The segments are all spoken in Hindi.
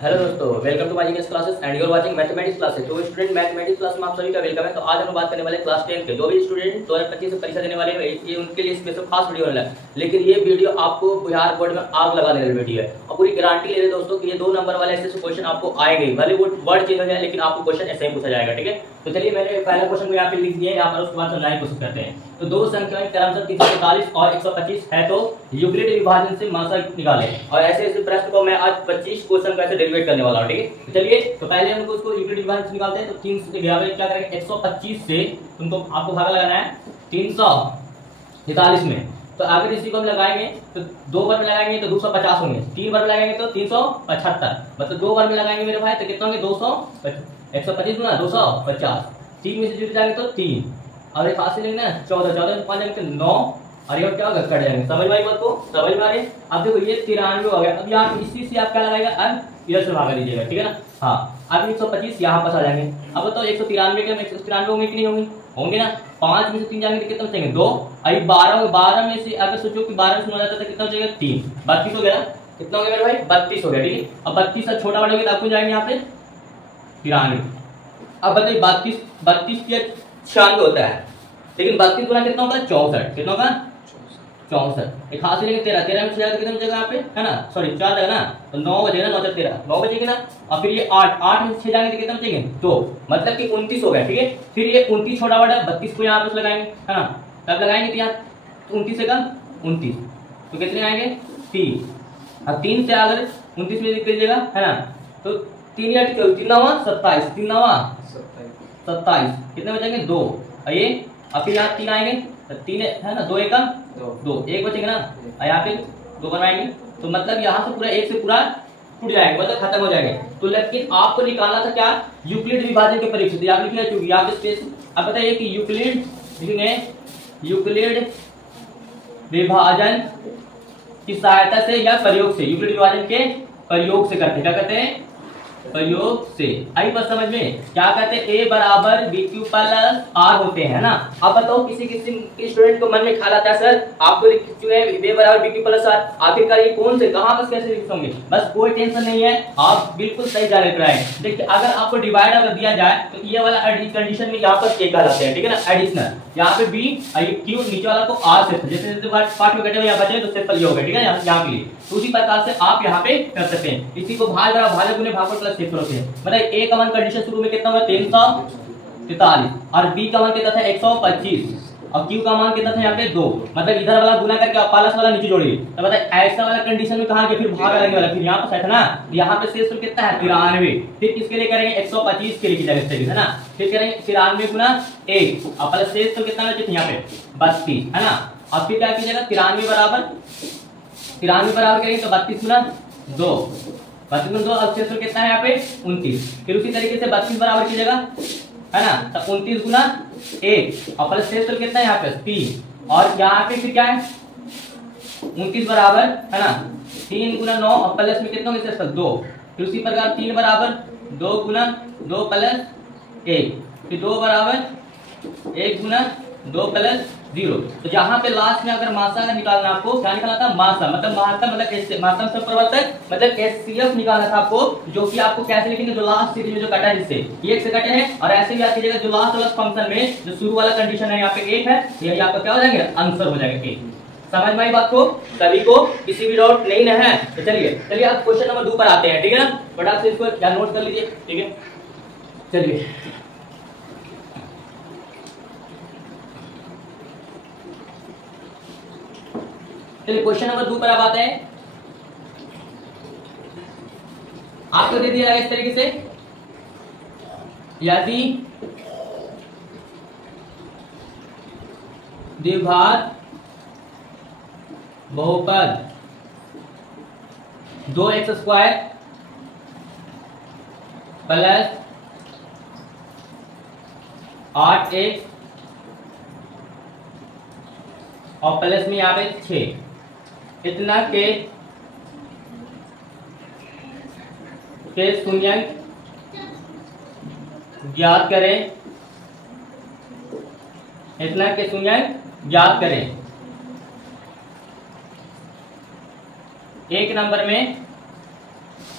हेलो दोस्तों, welcome to my classes and you are watching mathematics classes. तो स्टूडेंट मैथमेटिक्स क्लास में आप सभी का वेलकम है। तो आज हम बात करने वाले क्लास 10 के जो भी स्टूडेंट 2025 से परीक्षा देने वाले हैं, ये उनके लिए स्पेशल खास वीडियो वाला है। लेकिन ये वीडियो आपको बिहार बोर्ड में आग लगाने वाली वीडियो है और पूरी गारंटी ले रहे दोस्तों कि ये 2 नंबर वाले ऐसे क्वेश्चन आपको आएंगे, भले वो वर्ड चेंज हो जाए लेकिन आपको क्वेश्चन ऐसे ही पूछा जाएगा। ठीक है, तो चलिए मैंने पहला क्वेश्चन को यहाँ पे लिख दिया है, यहाँ पर उसके बाद समझाने की कोशिश करते हैं। तो दो संख्याएं क्रमशः 345 और 125 है, तो यूक्लिड विभाजन से मासा निकालें। और ऐसे ऐसे प्रश्न को मैं आज 25 क्वेश्चन का ऐसे डेरिवेट करने वाला हूँ। ठीक है, तो चलिए तो पहले हमको उसको यूक्लिड विभाजन से निकालते हैं। तो 3 से क्या करेंगे, 125 से तुमको आपको भागा लगाना है 343 में। तो अगर इसी को हम लगाएंगे तो 2 बार में लगाएंगे तो 250 होंगे, 3 बार में लगाएंगे तो 375, मतलब 2 बार में लगाएंगे मेरे भाई तो कितना होंगे 125 गुना 250, 3 में से जुड़ जाएंगे तो 3 और एक हाथ से लेंगे ना 14 से 5 जाएंगे तो 9 और ये क्या होगा कट जाएंगे। समझ में आई बात को, समझ में आ रही। अब देखो ये 93 हो गया। अब यहाँ इसी से आप क्या लगाएगा, अब इधर से भागा लीजिएगा। ठीक है ना, हाँ। अब 125 यहाँ पास आ जाएंगे। अब बताओ 193 के 193 होंगे कि नहीं होंगे, होंगे ना। 5 में से 3 जाएंगे तो कितना बचेंगे 2। अभी 12 में से अगर सोचो कि 12 से 9 जाता है तो कितना बचेगा 3, 32 हो गया। कितना हो गया मेरे भाई 32 हो गया। ठीक है, अब 32 से छोटा बड़ा होगा तो आपको जाएंगे यहाँ पे 93। अब बताइए 32 के 96 होता है, लेकिन 32 गुना कितना होगा 64। कितना होगा 64। एक हाथ से लेंगे 13 में 6 कितना बचेगा यहाँ पे, है ना, सॉरी 4 है ना, तो 9 बचेगा ना, 9 से 13 9 बचेगा ना। और फिर ये 8 में 6 जाएंगे तो कितना बचेंगे 2, मतलब कि 29 हो गया। ठीक है, फिर ये 29 छोटा बड़ा 32 को यहाँ पे लगाएंगे, है ना, तब लगाएंगे तो यहाँ 29 से कम 29 तो कितने आएंगे 3। अब 3 से अगर 29 में लीजिएगा, है ना, तो 3 या 27, 27 कितने बचेंगे 2। और ये अब फिर यहाँ 3 आएंगे तो 3 है ना, 2 एक 2 1 बचेंगे ना, और यहाँ पे 2 बनवाएंगे तो मतलब यहाँ से पूरा 1 से पूरा टूट जाएगा, मतलब खत्म हो जाएंगे। तो लेकिन आपको निकालना था क्या, यूक्लिड विभाजन के परीक्षित। तो यहाँ लिखना चाहिए यहाँ पे स्पेस। अब बताइए कि यूक्लिड विभाजन की सहायता से या प्रयोग से, यूक्लिड विभाजन के प्रयोग से करते, क्या कहते हैं प्रयोग से। आई बात समझ में, क्या कहते हैं a बराबर bq प्लस r होते हैं ना। अब बताओ किसी स्टूडेंट को मन में ख्याल आता है सर आपको लिखते हैं a बराबर bq प्लस r, आखिरकार ये कौन से कहां पर कैसे लिखोगे। बस कोई टेंशन नहीं है, आप बिल्कुल सही जा रहे हैं। देखिए अगर आपको डिवाइड अगर दिया जाए तो ये वाला कंडीशन में यहाँ पर k कहलाते हैं। ठीक है ना, एडिशनल यहाँ पे b q नीचे वाला को r से, जैसे पार्ट में कटे हुए यहाँ बचे तो सिंपल ये हो गया। ठीक है, यहाँ के लिए तो उसी प्रकार से आप यहाँ पे कर सकते हैं। इसी को भाग गुने भाग प्लस शिफ्ट होते हैं। मतलब a का मान कंडीशन शुरू में कितना हुआ 343 और b का मान कितना था 125 और q का मान कितना था यहाँ पे 2, मतलब इधर वाला गुना करके आप प्लस वाला नीचे जोड़िए। तो बताइए ऐसा वाला कंडीशन में कहां के फिर भाग लगने वाला, फिर यहाँ पे है ना, यहाँ पे शेष कितना है 93। फिर किसके लिए करेंगे 125 के लिए कीजिएगा इस तरीके से ना, फिर करेंगे 93 गुना 1 और प्लस शेष तो कितना बचे यहाँ पे 32, है ना। अब फिर क्या कीजिएगा 93 बराबर करेंगे तो 32 गुना 2, 32 गुना 2 अब क्षेत्र कितना है यहाँ पे 29। फिर उसी तरीके से 32 बराबर कीजिएगा, है ना, तो 29 गुना 1 और प्लस क्षेत्र कितना है यहाँ पे 3 और यहाँ पे फिर क्या है 29 बराबर, है ना, 3 गुना 9 और प्लस में कितना होगा 2। फिर उसी प्रकार 3 बराबर 2 गुना 2 प्लस 1, फिर 2 बराबर 1 गुना 2 प्लस 0। तो जहां पे लास्ट में अगर मासा का निकालना आपको क्या निकालना था मासा, मतलब महत्तम, मतलब महत्तम संप्रवर्तक, मतलब एचसीएफ निकालना था आपको, जो कि आपको कैसे लिखेंगे जो लास्ट सीरीज में जो कटा है जिससे ये 1 से कटे हैं। और ऐसे भी याद कीजिएगा जो लास्ट वाला फंक्शन में जो शुरू वाला कंडीशन है यहाँ पे 1 है, यही आपका क्या हो जाएगा आंसर हो जाएगा 1। समझ में आई बात को, सभी को किसी भी डाउट नहीं ना है। तो चलिए अब क्वेश्चन नंबर 2 पर आते हैं। ठीक है ना, फटाक से इसको या नोट कर लीजिए। ठीक है, चलिए क्वेश्चन नंबर 2 पर अब आते हैं। आपको दे दिया है इस तरीके से, यदि द्विघात बहुपद 2x² प्लस 8x और प्लस में यहाँ पे 6 इतना के शून्यांक ज्ञात करें, इतना के शून्यांक ज्ञात करें। एक नंबर में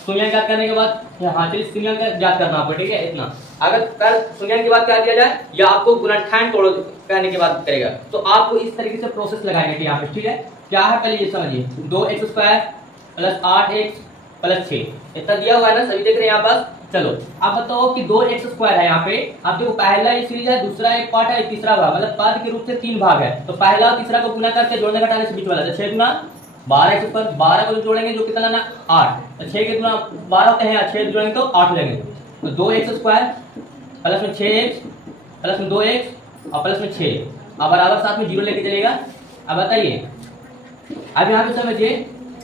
शून्य ज्ञात करने के बाद हाँ चलिए शून्य ज्ञात करना आपको, ठीक है इतना। अगर कल शून्य के बाद क्या दिया जाए या आपको गुणनखंड तोड़ करने के बाद करेगा तो आपको इस तरीके से प्रोसेस लगाएंगे यहाँ पे, ठीक है। क्या है पहले ये समझिए, 2x² प्लस 8x प्लस 6 इतना दिया हुआ है ना, सभी देख रहे हैं यहाँ पास। चलो आप बताओ कि 2x² है यहाँ पे, अब देखो पहला एक सीरीज है, दूसरा एक पार्ट है, तीसरा भाग, मतलब पद के रूप से 3 भाग है। तो पहला और तीसरा को गुना करके जोड़ने घटाने से बीच वाला 6 गुना 12x², 12 को जोड़ेंगे जो कितना ना 8, तो 6 के गुना 12 होते हैं, 6 जोड़ेंगे तो 8 हो जाएंगे। तो 2x² प्लस में 6x प्लस में 2x और प्लस में 6 अब बराबर साथ में 0 लेके चलेगा। अब बताइए, अब यहाँ पे समझिए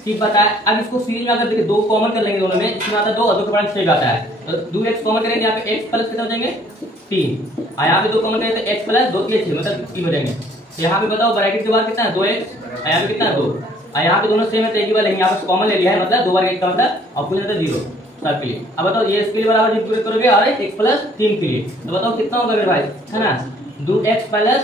कि बताए, अब इसको सीरीज में अगर देखिए 2 कॉमन कर लेंगे दोनों में, इसमें आता है 2 और 2 के बाद 6 आता है, तो 2x कॉमन करेंगे, यहाँ पे x प्लस कितना हो जाएंगे 3, और यहाँ पे 2 कॉमन करेंगे तो x प्लस 2 3 मतलब 3 हो जाएंगे। तो यहाँ पे बताओ ब्रैकेट के बाद कितना है 2x और यहाँ पे कितना है 2, और यहाँ पे दोनों सेम है तो एक ही बार लेंगे, यहाँ पे कॉमन ले लिया है मतलब 2 बार एक का मतलब और कुछ नहीं 0 सब के लिए। अब बताओ ये इसके लिए बराबर इंटीग्रेट करोगे और x प्लस 3 के लिए, तो बताओ कितना होगा मेरे भाई, है ना 2x प्लस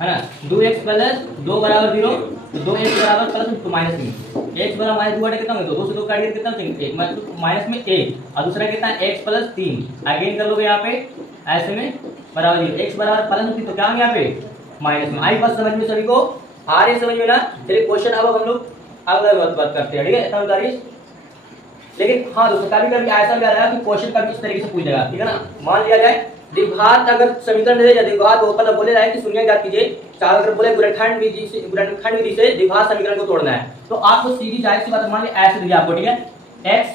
है ना 2x प्लस 2 बराबर 0, तो 2x बराबर प्लस तो माइनस में x बराबर माइनस 2 कितना होगा, 2 से 2 काट के कितना होगा 1 मतलब माइनस में 1 और दूसरा कितना है x प्लस 3, अगेन कर लोगे यहाँ पे ऐसे में बराबर 0, x बराबर प्लस में 3 तो क्या होगा यहाँ पे माइनस में। आई बात समझ में सभी को आ रही समझ में ना। चलिए क्वेश्चन अब हम लोग अगला बात करते हैं, ठीक है इतना बता रही। लेकिन हाँ दोस्तों कभी कभी ऐसा भी आ रहा है कि क्वेश्चन कभी इस तरीके से पूछ जाएगा, ठीक है ना। मान लिया जाए द्विघात अगर समीकरण दे द्विघात वो मतलब बोले जाए कि शून्य ज्ञात कीजिए, चाहे अगर बोले गुणनखंड विधि से द्विघात समीकरण को तोड़ना है तो आपको सीधी जाहिर सी बात मान ली ऐसे दिया आपको, ठीक है x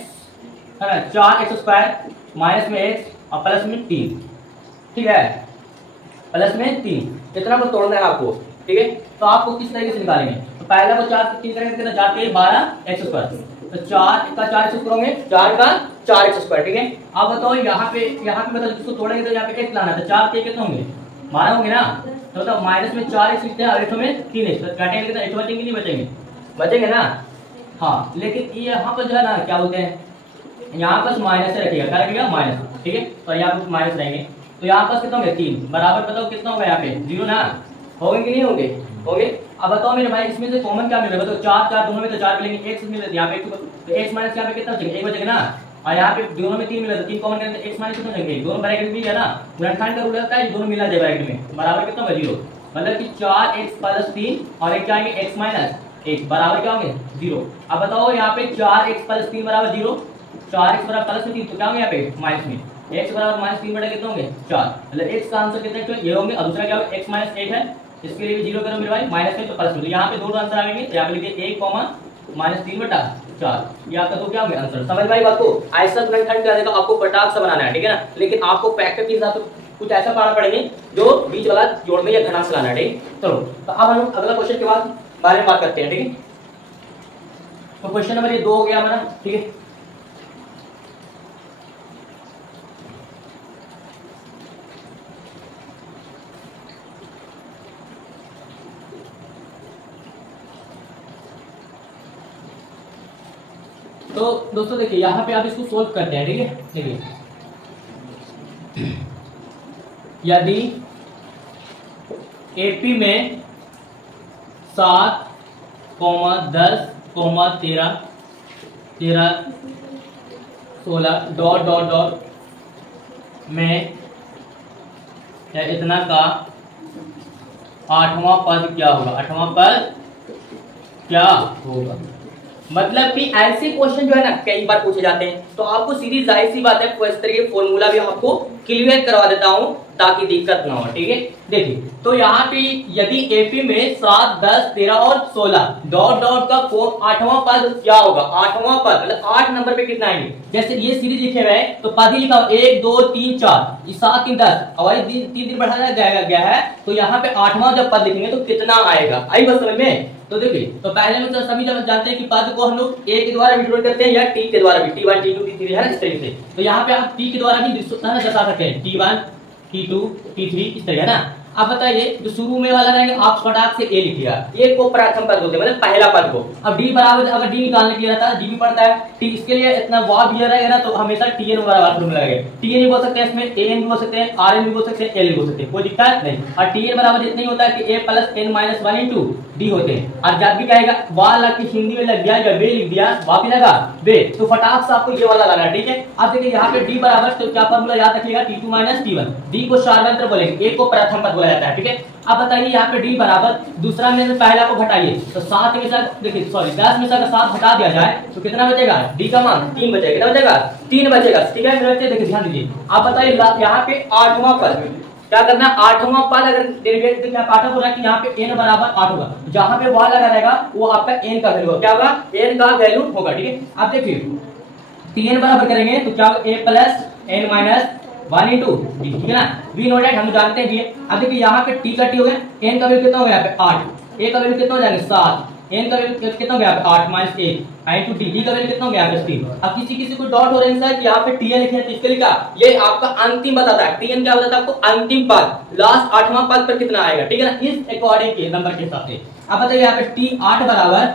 है ना 4x² माइनस में x और प्लस में 3, ठीक है प्लस में 3 इतना को तोड़ना है आपको, ठीक है। तो आपको किस तरीके से निकालेंगे, तो पहला को 4 से 3 करेंगे कितना 4 के 12x², तो 4 का 4x करोगे 4 का 4x², ठीक है। अब बताओ यहाँ पे मतलब इसको तोड़ेंगे तो यहाँ पे x लाना है, तो 4 के कितने होंगे 12 होंगे ना, तो बताओ माइनस में 4x लिखते हैं और 8 में 3x, तो काटेंगे कितना 8 बचेंगे नहीं बचेंगे, बचेंगे ना। हाँ लेकिन यहाँ पर जो है ना क्या बोलते हैं यहाँ पर माइनस से रखिएगा, क्या रखिएगा माइनस, ठीक है। तो यहाँ पर माइनस रहेंगे तो यहाँ पर कितना होंगे 3 बराबर बताओ कितना होगा यहाँ पे 0 ना, होंगे कि नहीं होंगे, होंगे। अब बताओ मेरे भाई इसमें से कॉमन क्या मिलेगा, बताओ 4 4 दोनों में तो 4 मिलेंगे, x मिलेगा यहाँ पे तो x माइनस यहाँ पे कितना बचेगा 1 बचेगा ना, और यहाँ पे दोनों में 3 मिला तो 3 कॉमन करेंगे तो x माइनस कितना बचेंगे, दोनों ब्रैकेट में है ना, गुणनखंड का रूल होता है दोनों मिला जाए ब्रैकेट में बराबर कितना होगा 0, मतलब कि 4x प्लस 3 और एक क्या आएंगे x माइनस 1 बराबर क्या होंगे 0। अब बताओ यहाँ पे 4x प्लस 3 बराबर 0, 4x बराबर प्लस में 3 तो क्या होंगे यहाँ पे माइनस में x बराबर माइनस 3 बटा कितना होंगे 4, मतलब x का आंसर कितना ये होंगे, और दूसरा क्या होगा x माइनस 1 है, इसके लिए भी 0 करो मेरे भाई माइनस में तो प्लस में, तो यहाँ पे दो आंसर आएंगे, तो यहाँ पे लिखिए 1 माइनस 3 बटा 4, ये आपका तो क्या होंगे आंसर। समझ भाई बात को, ऐसा गुणनखंड क्या देगा आपको फटाक से बनाना है, ठीक है ना। लेकिन आपको फैक्टर के हिसाब से कुछ ऐसा पढ़ना पड़ेंगे जो बीच वाला जोड़ में या घटांश लाना है, ठीक। चलो तो अब हम अगला क्वेश्चन के बाद बारे में बात करते हैं, ठीक है। तो क्वेश्चन नंबर ये 2 हो गया हमारा, ठीक है। तो दोस्तों देखिए यहाँ पे आप इसको सोल्व करते हैं, ठीक है। देखिए यदि एपी में 7, 10, 13, 16 डॉट डॉट डॉट में इतना का 8वां पद क्या होगा, 8वां पद क्या होगा। मतलब कि ऐसे क्वेश्चन जो है ना कई बार पूछे जाते हैं, तो आपको सीधी जाहिर सी बात है इस तरह के फॉर्मूला भी आपको क्लियर करवा देता हूं ताकि दिक्कत ना हो, ठीक है। देखिए तो यहाँ पे यदि एपी में 7, 10, 13 और 16 डॉट डॉट का 8वां पद क्या होगा, 8वां पद मतलब 8 नंबर पे कितना आएंगे, जैसे ये सीरीज लिखे हुए हैं तो पद ही लिखा 1 2 3 4 ये 7 3 10 और 3 दिन बढ़ाया गया है, तो यहाँ पे 8वां जब पद लिखेंगे तो कितना आएगा, आई बात समझ में। तो देखिए तो पहले में तो सभी जब जानते हैं कि पद को हम लोग a के द्वारा विभाजित करते हैं या t के द्वारा भी, t1 t2 t3 है ना इस तरीके से। तो यहाँ पे आप t के द्वारा भी दर्शा सकते हैं, t1 t2 t3 इस तरह है ना। अब बताइए जो शुरू में वाला रहेंगे आप फटाक से ए लिखिएगा, ए को प्रथम पद बोलते हैं मतलब पहला पद को। अब डी बराबर, अगर डी निकालने के लिए रहता है डी भी पड़ता है टी, इसके लिए इतना वाव भी रहेगा ना तो हमेशा टी एन बराबर फॉर्मूला लगेगा। टी एन भी बोल सकते हैं, इसमें ए एन भी बोल सकते हैं, आर एन भी बोल सकते हैं, एल भी बोल सकते हैं, कोई दिक्कत नहीं। और टी एन बराबर इतना ही होता है कि A plus N minus 1 into D होते हैं। और जब भी कहेगा वाह लग के हिंदी में लग गया, जब बे लिख दिया वाह भी लगा बे, तो फटाक से आपको ये वाला लगा, ठीक है। अब देखिए यहाँ पे डी बराबर, तो क्या फॉर्मूला याद रखिएगा, T two minus T one. D को सार्वत्र बोलेंगे, ए को प्रथम पद बोला जाता है, ठीक है। अब बताइए यहाँ पे डी बराबर दूसरा में से पहला को घटाइए तो 7 में से, देखिए सॉरी 10 में से अगर 7 घटा दिया जाए तो कितना बचेगा, डी का मान 3 बचेगा। कितना बचेगा, 3 बचेगा, ठीक है। मेरे बच्चे देखिए ध्यान दीजिए। अब बताइए यहाँ पे 8वां पद क्या करना, 8वां पद अगर डेरिवेटिव देखिए पाठक हो रहा है कि यहाँ पे n बराबर 8 होगा, जहां पे वाह लगा रहेगा वो आपका n का वैल्यू होगा, क्या होगा, n का वैल्यू होगा, ठीक है। अब देखिए tn बराबर करेंगे तो क्या होगा, a plus n minus 1 into D, ठीक है ना। वी नो डेट हम जानते हैं ये। अब देखिए यहाँ पे टी का टी हो गया, n का वैल्यू कितना हो गया यहाँ पे 8, a का वैल्यू कितना हो जाएगा 7, n का वैल्यू कितना हो गया यहाँ पे 8 माइनस 1 इंटू डी, डी का वैल्यू कितना हो गया यहाँ पे 3। अब किसी को डाउट हो रहा है सर कि यहाँ पे tn लिखे हैं तो इसके लिए क्या, ये आपका अंतिम बताता है, tn क्या बताता है आपको, अंतिम पद, लास्ट 8वां पद पर कितना आएगा, ठीक है ना, इस अकॉर्डिंग के नंबर के हिसाब से। अब बताइए यहाँ पे टी 8 बराबर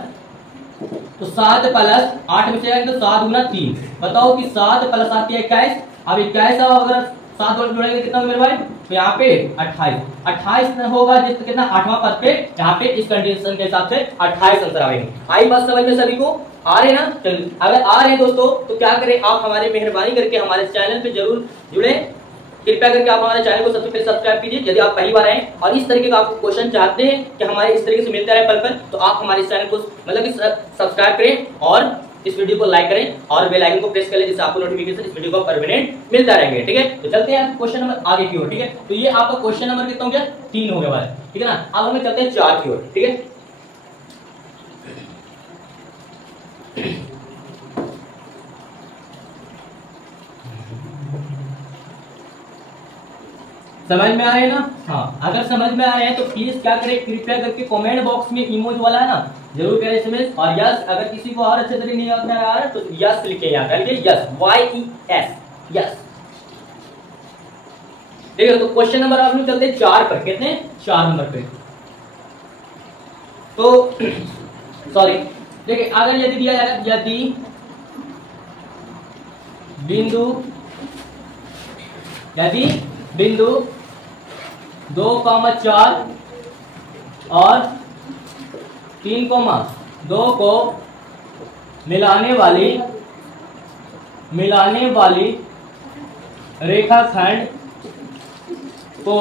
तो 7 प्लस 8 में से तो 7 गुना 3, बताओ कि 7 प्लस 8 21। अब 21 अगर 7 जोड़ेंगे कितना मेरे भाई, तो यहाँ पे 28 होगा, जिसका कितना 8वां पद पे, यहाँ पे इस कंडीशन के हिसाब से 28 आंसर आएंगे। आई बात समझ में सभी को आ रहे ना। चलिए अगर आ रहे हैं दोस्तों तो क्या करें, आप हमारे मेहरबानी करके हमारे चैनल पे जरूर जुड़े, कृपया करके आप हमारे चैनल को सबसे पहले सब्सक्राइब कीजिए यदि आप पहली बार आए और इस तरीके का आपको क्वेश्चन चाहते हैं कि हमारे इस तरीके से मिलता रहे पल पल, तो आप हमारे चैनल को मतलब कि सब्सक्राइब करें और इस वीडियो को लाइक करें और बेल आइकन को प्रेस कर लें, जिससे आपको नोटिफिकेशन इस वीडियो का परमानेंट मिलता रहेंगे, ठीक है। तो चलते हैं क्वेश्चन नंबर आगे की ओर, ठीक है। तो ये आपका क्वेश्चन नंबर कितना हो गया, 3 हो गया, ठीक है ना। अब हमें चलते हैं 4 की ओर, ठीक है। समझ में आए ना, हाँ अगर समझ में आए हैं तो प्लीज क्या करें, कृपया करके कमेंट बॉक्स में इमोज वाला है ना जरूर करें SMS, और यस अगर किसी को और अच्छे तरीके नहीं आता आ रहा है तो यस लिखे, यहाँ करिए यस, YES यस, ठीक है। तो क्वेश्चन नंबर आप लोग चलते हैं 4 पर, कितने 4 नंबर पे। तो सॉरी देखिए अगर यदि दिया जाएगा, यदि बिंदु 2,4 और 3,2 को मिलाने वाली रेखाखंड को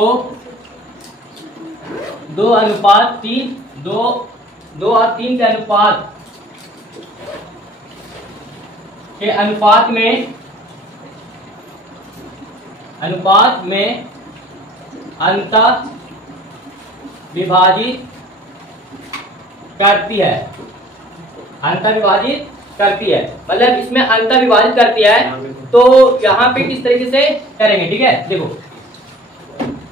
2 और 3 के अनुपात में अंतः विभाजित करती है, मतलब इसमें अंतः विभाजित करती है। तो यहाँ पे किस तरीके से करेंगे, ठीक है।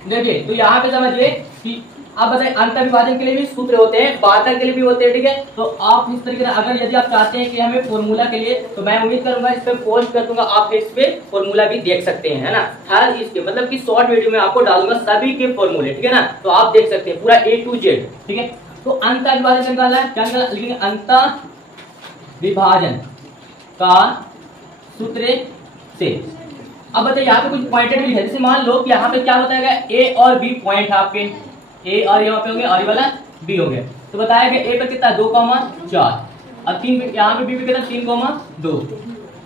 देखिए तो यहाँ पे समझिए कि आप बताइए अंतर विभाजन के लिए भी सूत्र होते हैं, बाधक के लिए भी होते हैं, ठीक है। तो आप इस तरीके से अगर यदि आप चाहते हैं कि हमें फॉर्मूला के लिए, तो मैं उम्मीद करूंगा इस पे पोस्ट कर दूंगा, आप इस पे फॉर्मूला भी देख सकते हैं, है ना। हर इसके मतलब कि शॉर्ट वीडियो में आपको डालूंगा सभी के फॉर्मूले, ठीक है ना। तो आप देख सकते हैं पूरा A to Z, ठीक है। तो अंतर विभाजन निकालना है, क्या निकालना, लेकिन अंतर विभाजन का सूत्र से। अब बताइए यहाँ पे कुछ पॉइंटेड भी है, जैसे मान लो कि यहाँ पे क्या बताया गया, A और B पॉइंट है आपके, A और यहाँ पे होंगे और ये वाला B हो गया। तो बताया गया A पे कितना 2,4 और 3 पे, यहाँ पे B पे कितना 3,2।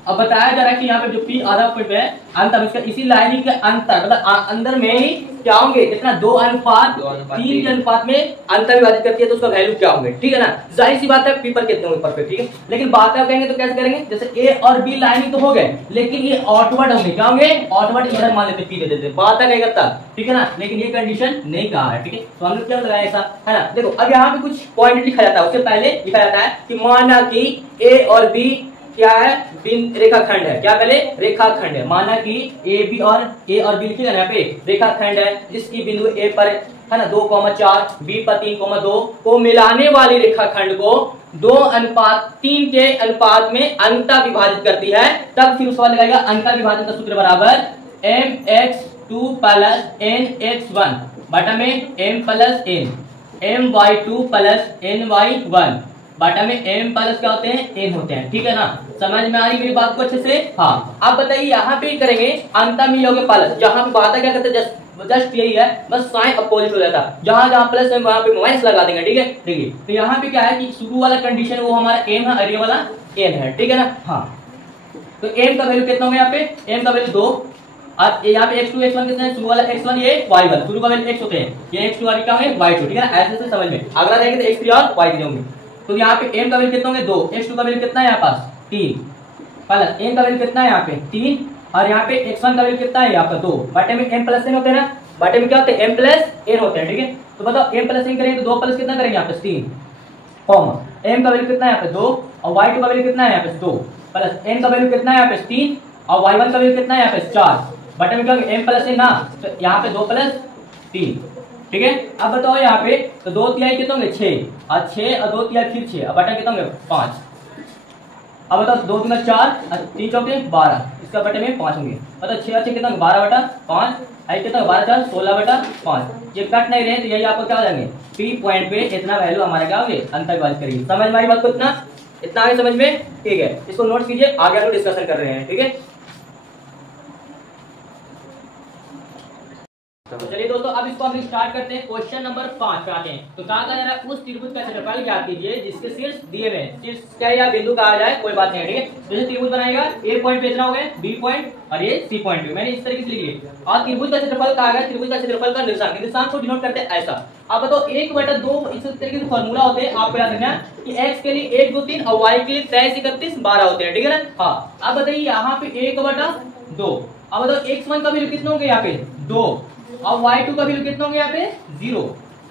अब बताया जा रहा है कि यहाँ पे जो P आधा पॉइंट है अंतर, इसका इसी लाइनिंग के अंतर मतलब अंदर में ही क्या होंगे, कितना 2:3 के अनुपात में अंतर विभाजित करती है, तो उसका वैल्यू क्या होंगे, ठीक है ना। जाहिर सी बात है पेपर कितने होंगे परफेक्ट, ठीक है। लेकिन बात आप कहेंगे तो कैसे करेंगे, जैसे A और B लाइनिंग तो हो गए, लेकिन ये ऑटवर्ड होंगे, क्या होंगे ऑटवर्ड, इधर मान लेते P दे देते, बात कहेगा तब, ठीक है ना। लेकिन ये कंडीशन नहीं कहा है, ठीक है। तो हमने क्या लगाया ऐसा, है ना। देखो अब यहाँ पे कुछ पॉइंट लिखा जाता है, उससे पहले लिखा जाता है कि माना कि A और B क्या है, रेखाखंड है, क्या पहले रेखाखंड है। माना कि A और B लिखिएगा यहाँ पे रेखाखंड है, जिसकी बिंदु A पर है ना 2,4, B पर 3,2 को मिलाने वाली रेखाखंड को 2:3 के अनुपात में अंतर विभाजित करती है। तब फिर उसके बाद लगाएगा अंतर विभाजन का सूत्र बराबर mx 2 प्लस एन एक्स 1 बटा में m plus N m y 2 plus n y 1 बटा में m प्लस क्या होते हैं n होते हैं। ठीक है ना, समझ में आ रही मेरी बात को अच्छे से। हाँ अब बताइए यहाँ पे करेंगे अंतर में योग्य प्लस, जहाँ पे बात क्या करते हैं जस्ट यही है, बस साइन अपोजिट हो जाता है, जहाँ जहाँ प्लस है वहाँ पे माइनस लगा देंगे। ठीक है देखिए, तो यहाँ पे क्या है कि शुरू वाला कंडीशन वो हमारा m है और ये वाला n है। ठीक है ना, हाँ तो m का वैल्यू कितना हो गया यहाँ पे, m का वैल्यू 2, अब यहाँ पे x2 x1 कितना है, शुरू वाला x1 ये y1, शुरू का वैल्यू x होते हैं, ये x2 वाली क्या होंगे y2। ठीक है ना, ऐसे से समझ में अगला रहेंगे तो x3 और y3 होंगे। तो यहाँ पे m का वैल्यू कितना होंगे 2, x2 का वैल्यू कितना है यहाँ पास 3 प्लस n का वैल्यू कितना है यहाँ पे 3 और यहाँ पे x1 का वैल्यू कितना है यहाँ पे 2 बटे में m प्लस n होते हैं ना, बटे में क्या होते हैं m प्लस n होते हैं। ठीक है, तो बताओ m प्लस n करेंगे तो 2 प्लस कितना करेंगे यहाँ पे 3 कॉमा m का वैल्यू कितना है यहाँ पे 2 और y2 का वैल्यू कितना है यहाँ पे 2 प्लस n का वैल्यू कितना है यहाँ पे 3 और y1 का वैल्यू कितना है यहाँ पे 4 बटे में क्या होगा m प्लस n ना, तो यहाँ पे 2 प्लस 3। ठीक है, अब बताओ यहाँ पे तो 2 तिहाई कितने होंगे 6 और 6 और 2 तिहाई फिर 6 और बटा कितना होंगे 5। अब बताओ 2 दूना 4 और 3 चौके 12, इसका बटे में 5 होंगे। बताओ 6 अच्छे कितना 12 बटा 5 आई कितना 12 4 16 बटा 5, ये कट नहीं रहे तो यही आपको क्या हो जाएंगे पी पॉइंट पे इतना वैल्यू हमारा क्या होंगे अंतर विभाजित करेंगे। समझ में आई बात को, इतना आगे समझ में। ठीक है, इसको नोट कीजिए, आगे हम लोग डिस्कशन कर रहे हैं। ठीक है, तो चलिए दोस्तों अब इसको हम स्टार्ट करते हैं। क्वेश्चन नंबर 5 पे आते हैं। तो कहा जा रहा है उस त्रिभुज का क्षेत्रफल ज्ञात कीजिए जिसके शीर्ष दिए हुए हैं, शीर्ष क्या या बिंदु कहा जाए कोई बात नहीं है। ठीक है, तो जैसे त्रिभुज बनाएगा ए पॉइंट पे इतना हो गया, बी पॉइंट और ये सी पॉइंट पे, मैंने इस तरीके से लिख लिया। और त्रिभुज का क्षेत्रफल कहा गया, त्रिभुज का क्षेत्रफल का निर्देशांक को डिनोट करते हैं ऐसा। अब बताओ 1/2 इस तरीके से फॉर्मूला होते हैं, आपको याद रखना कि x के लिए 1 2 3 और y के लिए 23 31 12 होते हैं। ठीक है ना, हाँ अब बताइए यहाँ पे 1/2। अब बताओ x1 का वैल्यू कितना होंगे यहाँ पे 2 और y2 का वैल्यू कितना होंगे यहाँ पे 0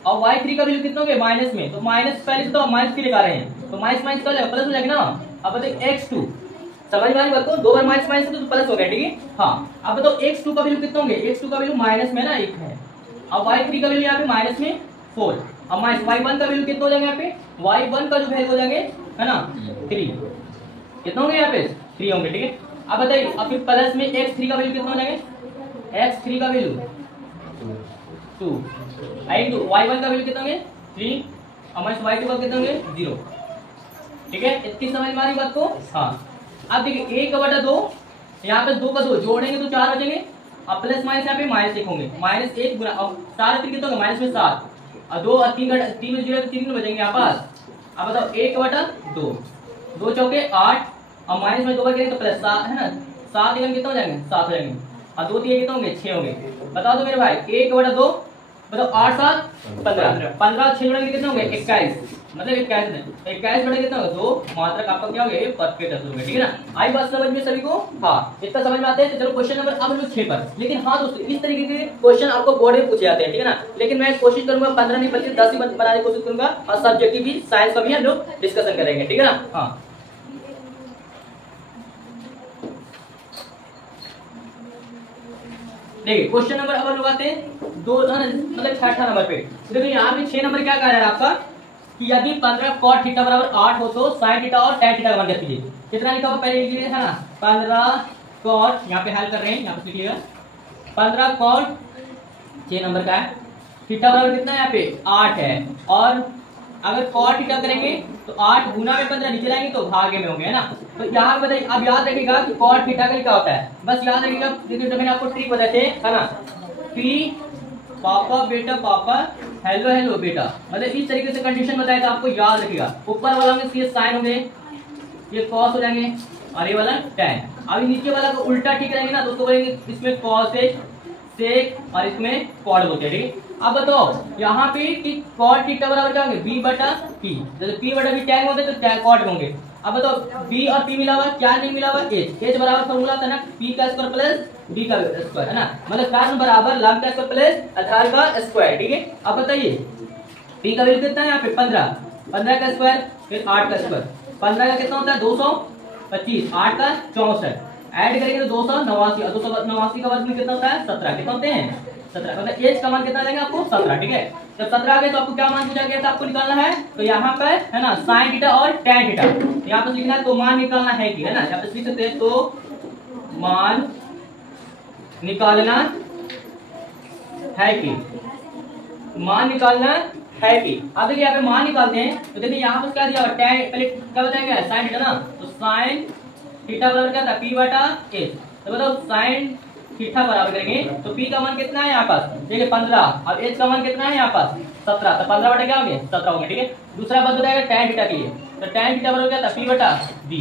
और y3 का वैल्यू कितना होंगे माइनस में, तो माइनस पहले से तो माइनस क्यों लगा रहे हैं, तो माइनस माइनस कर प्लस हो जाएगा ना। अब बताइए x2, समझ में आ रही बात को, 2 बार माइनस माइनस तो प्लस हो गया। ठीक है, हाँ अब बताओ x2 का वैल्यू कितना होंगे, x2 का वैल्यू माइनस में ना 1 है और y3 का वैल्यू यहाँ पे माइनस में 4 और माइनस y1 का वैल्यू कितना हो जाएगा यहाँ पे, y1 का जो वैल्यू हो जाएंगे है ना 3, कितना होंगे यहाँ पे 3 होंगे। ठीक है, अब बताइए अब फिर प्लस में x3 का वैल्यू कितना हो जाएंगे, x3 का वैल्यू 2 आई 2 y1 का वैल्यू कितना होंगे 3 और माइनस y2 का कितना होंगे 0। ठीक है, इतनी समझ में आ रही बात को। हाँ अब देखिए 1/2 यहाँ पे 2 का 2 जोड़ेंगे तो 4 बचेंगे और प्लस माइनस यहाँ पे माइनस 1 होंगे, माइनस 1 गुना और 4 3 कितना होगा माइनस में 7 और 2 और 3 में 0 तो 3 बचेंगे यहाँ पास। अब बताओ 1/2 2 चौके 8 और माइनस में 2 का करेंगे तो प्लस 7 है ना, 7 एकम कितना हो जाएंगे 7 हो जाएंगे और 2 3 कितना होंगे 6 होंगे। बता दो मेरे भाई 1/2 बताओ 8 7 15 15 6 जोड़ेंगे कितने होंगे 21, मतलब 21 जोड़ेंगे कितना होगा 2, मात्रक आपका क्या होगा ये परफेक्ट आंसर होगा। ठीक है ना, आई बात समझ में सभी को। हाँ इतना समझ में आता है। तो चलो क्वेश्चन नंबर अब हम लोग 6 पर। लेकिन हाँ दोस्तों इस तरीके के क्वेश्चन आपको बोर्ड में पूछे जाते हैं। ठीक है ना, लेकिन मैं कोशिश करूंगा 15 नहीं बल्कि 10 ही बनाने की कोशिश करूंगा और सब्जेक्टिव भी साइंस का भी हम लोग डिस्कशन करेंगे। ठीक है ना, हाँ देखिए क्वेश्चन नंबर अब लोग आते हैं 2 मतलब 6 नंबर पे। देखो यहाँ पे 6 नंबर क्या कह रहा है आपका कि यदि 15 cot थीटा बराबर 8 हो तो sin थीटा और tan थीटा का मान ज्ञात कीजिए। कितना लिखा हुआ पहले लिख लीजिए है ना, 15 cot यहाँ पे हल कर रहे हैं, यहाँ पे लिखिएगा 15 cot 6 नंबर का है, थीटा बराबर कितना है यहाँ पे 8 है और अगर cot थीटा करेंगे तो 8 गुना में 15 नीचे लाएंगे तो भागे में होंगे है ना। तो यहाँ बताइए अब याद रखिएगा कि cot थीटा का क्या होता है, बस याद रखिएगा। देखिए मैंने आपको ट्रिक बताए थे है ना, p पापा बेटा पापा हेलो हेलो बेटा, मतलब इस तरीके से कंडीशन बताया था आपको, याद रखिएगा। ऊपर वाला में ये साइन होंगे, ये कॉस हो जाएंगे और ये वाला tan। अभी नीचे वाला को उल्टा ठीक रहेंगे ना, दोस्तों बोलेंगे इसमें कॉस सेक और इसमें कॉड होते हैं। ठीक है, अब बताओ यहाँ पे कि कॉड थीटा बराबर क्या होंगे b बटा p, जैसे p बटा b tan होते तो कॉड होंगे। अब बताओ b और p मिला हुआ क्या नहीं मिला हुआ h बराबर फॉर्मूला था ना p का स्क्वायर प्लस d का स्क्वायर है ना, मतलब कारण बराबर लंब का स्क्वायर प्लस आधार का स्क्वायर। ठीक है, अब बताइए p का वैल्यू कितना है यहाँ पे 15 का स्क्वायर फिर 8 का स्क्वायर, 15 का कितना होता है 225, 8 का 64, ऐड करेंगे तो 289 और 289 का वर्ग में कितना होता है 17, कितना होते हैं 17, मतलब एच का मान कितना देंगे आपको 17। ठीक है, जब 17 आ गए तो आपको क्या मान पूछा गया था आपको निकालना है, तो यहाँ पर है ना साइन थीटा और tan थीटा यहाँ पर लिखना है, तो मान निकालना है कि है ना, यहाँ पर लिख सकते हैं तो मान निकालना है कि, मान निकालना है कि। अब देखिए यहाँ पे मान निकालते हैं तो देखिए यहाँ पर क्या दिया हुआ tan, पहले क्या बताएंगे साइन थीटा ना, तो साइन थीटा बराबर क्या था p बटा h। तो बताओ साइन थीटा बराबर करेंगे तो p का मान कितना है यहाँ पास, देखिए 15, और h का मान कितना है यहाँ पास 17, तो 15 बटा क्या हो गया 17 हो गया, ठीक है। दूसरा बात बताएगा tan थीटा के लिए, तो tan थीटा बराबर क्या था p बटा b।